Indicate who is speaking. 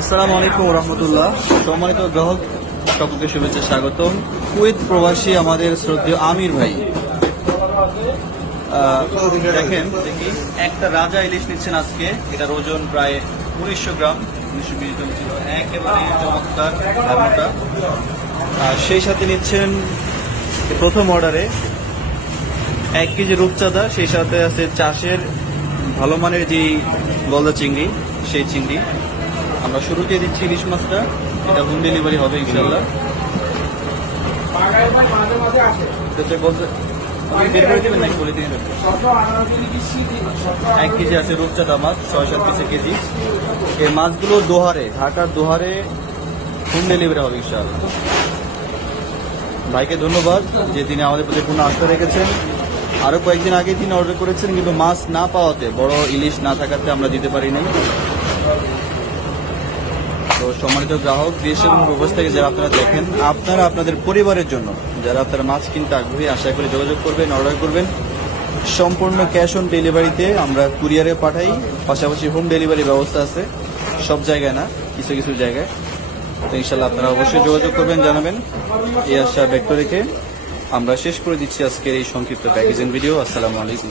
Speaker 1: আসসালামু আলাইকুম রহমতুল্লাহ। সম্মানিত গ্রাহক, সকলকে শুভেচ্ছা, স্বাগতম। কুয়েত প্রবাসী আমাদের শ্রদ্ধেয় আমির ভাই। দেখেন, দেখি, একটা রাজা ইলিশ নিচ্ছেন আজকে। এটার ওজন প্রায় উনিশশো গ্রাম। উনিশশো বিশ গ্রাম ছিল। একেবারে চমৎকার আর সেই সাথে নিচ্ছেন প্রথম অর্ডারে এক কেজি রূপচাঁদা, সেই সাথে আছে চাষের ভালো মানের যে গলদা চিংড়ি, সেই চিংড়ি। আমরা শুরুতে দিচ্ছি ইলিশ মাছটা। এটা হোম ডেলিভারি হবে ইনশাল্লাহ এক কেজি আছে রূপচাঁদা মাছ ছয় সাত পিসে কেজি। এই মাছগুলো দোহারে, ঢাকার দোহারে হোম ডেলিভারি হবে ইনশাল্লাহ ভাইকে ধন্যবাদ যে তিনি আমাদের প্রতি পূর্ণ আস্থা রেখেছেন। আরও কয়েকদিন আগে তিনি অর্ডার করেছেন, কিন্তু মাছ না পাওয়াতে, বড় ইলিশ না থাকাতে আমরা দিতে পারিনি। তো সম্মানিত গ্রাহক, দেশ এবং প্রবাস থেকে যারা আপনারা দেখেন, আপনারা আপনাদের পরিবারের জন্য যারা আপনারা মাছ কিনতে আগ্রহী, আশা করে যোগাযোগ করবেন, অর্ডার করবেন। সম্পূর্ণ ক্যাশ অন ডেলিভারিতে আমরা কুরিয়ারে পাঠাই, পাশাপাশি হোম ডেলিভারি ব্যবস্থা আছে। সব জায়গায় না, কিছু কিছু জায়গায়। তো ইনশাল্লাহ আপনারা অবশ্যই যোগাযোগ করবেন, জানাবেন। এই আশা ব্যক্ত রেখে আমরা শেষ করে দিচ্ছি আজকের এই সংক্ষিপ্ত প্যাকেজিং ভিডিও আসসালামু আলাইকুম।